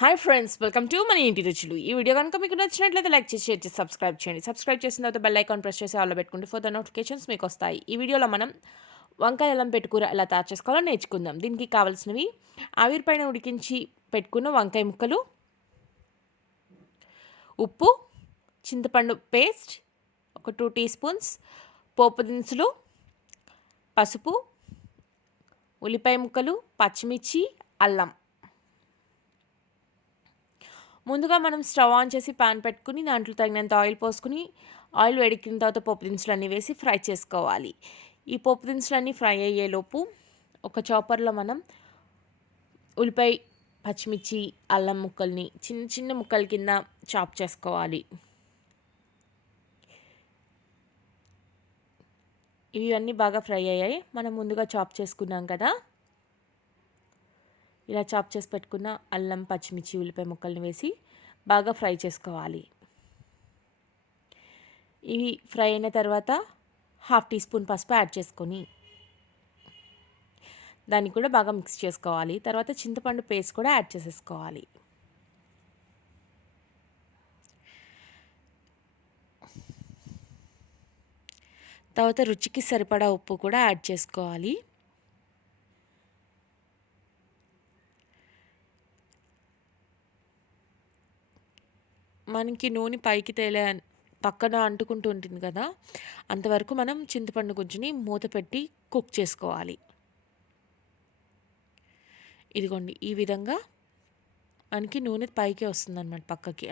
Hi friends, welcome to మన ఇంటి రుచులు. ఈ వీడియో కనుక మీకు నచ్చినట్లయితే లైక్ చేసి షేర్ చేసి సబ్స్క్రైబ్ చేయండి. సబ్స్క్రైబ్ చేసిన తర్వాత బెల్ ఐకాన్ ప్రెస్ చేసి ఆల్లో పెట్టుకుంటే ఫర్దర్ నోటిఫికేషన్స్ మీకు వస్తాయి. ఈ వీడియోలో మనం వంకాయ అల్లం పెట్టుకూర ఎలా తయారు చేసుకోవాలో నేర్చుకుందాం. దీనికి కావాల్సినవి ఆవిరి పైన ఉడికించి పెట్టుకున్న వంకాయ ముక్కలు, ఉప్పు, చింతపండు పేస్ట్ ఒక 2 టీ స్పూన్స్, పోపు దినుసులు, పసుపు, ఉల్లిపాయ ముక్కలు, పచ్చిమిర్చి, అల్లం. ముందుగా మనం స్టవ్ ఆన్ చేసి పాన్ పెట్టుకుని దాంట్లో తగినంత ఆయిల్ పోసుకుని ఆయిల్ వేడెక్కిన తర్వాత పోపు దినుసులన్నీ వేసి ఫ్రై చేసుకోవాలి. ఈ పోపు దినుసులన్నీ ఫ్రై అయ్యేలోపు ఒక చాపర్లో మనం ఉల్లిపాయ, పచ్చిమిర్చి, అల్లం ముక్కల్ని చిన్న చిన్న ముక్కల కింద చాప్ చేసుకోవాలి. ఇవన్నీ బాగా ఫ్రై అయ్యాయి. మనం ముందుగా చాప్ చేసుకున్నాం కదా, ఇలా చాప్ చేసి పెట్టుకున్న అల్లం, పచ్చిమిర్చి, ఉల్లిపాయ ముక్కల్ని వేసి బాగా ఫ్రై చేసుకోవాలి. ఇవి ఫ్రై అయిన తర్వాత 1/2 టీ స్పూన్ పసుపు యాడ్ చేసుకొని దాన్ని కూడా బాగా మిక్స్ చేసుకోవాలి. తర్వాత చింతపండు పేస్ట్ కూడా యాడ్ చేసేసుకోవాలి. తర్వాత రుచికి సరిపడా ఉప్పు కూడా యాడ్ చేసుకోవాలి. మనకి నూనె పైకి పక్కన అంటుకుంటూ ఉంటుంది కదా, అంతవరకు మనం చింతపండు గుజ్జుని మూత పెట్టి కుక్ చేసుకోవాలి. ఇదిగోండి, ఈ విధంగా మనకి నూనె పైకి వస్తుందన్నమాట, పక్కకి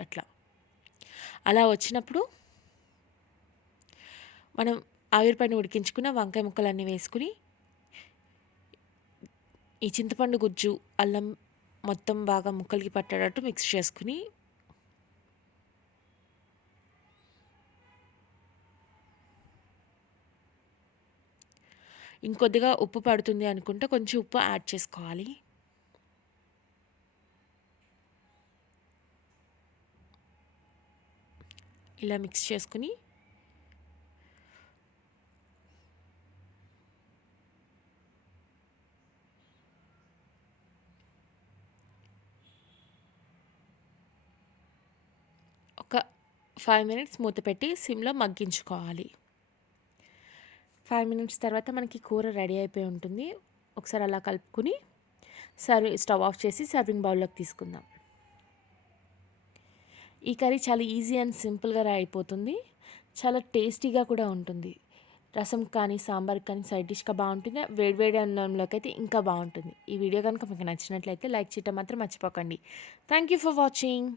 అలా వచ్చినప్పుడు మనం ఆవిరిపైన ఉడికించుకున్న వంకాయ ముక్కలన్నీ వేసుకుని ఈ చింతపండు గుజ్జు, అల్లం మొత్తం బాగా ముక్కలకి పట్టేటట్టు మిక్స్ చేసుకుని ఇంకొద్దిగా ఉప్పు పడుతుంది అనుకుంటే కొంచెం ఉప్పు యాడ్ చేసుకోవాలి. ఇలా మిక్స్ చేసుకుని ఒక 5 మినిట్స్ మూత పెట్టి సిమ్లో మగ్గించుకోవాలి. 5 మినిట్స్ తర్వాత మనకి కూర రెడీ అయిపోయి ఉంటుంది. ఒకసారి అలా కలుపుకుని స్టవ్ ఆఫ్ చేసి సర్వింగ్ బౌల్లోకి తీసుకుందాం. ఈ కర్రీ చాలా ఈజీ అండ్ సింపుల్గా అయిపోతుంది. చాలా టేస్టీగా కూడా ఉంటుంది. రసం కానీ, సాంబార్ కానీ సైడ్ డిష్గా బాగుంటుంది. వేడివేడి అన్నంలోకి అయితే ఇంకా బాగుంటుంది. ఈ వీడియో కనుక మీకు నచ్చినట్లయితే లైక్ చేయడం మాత్రం మర్చిపోకండి. Thank you for watching.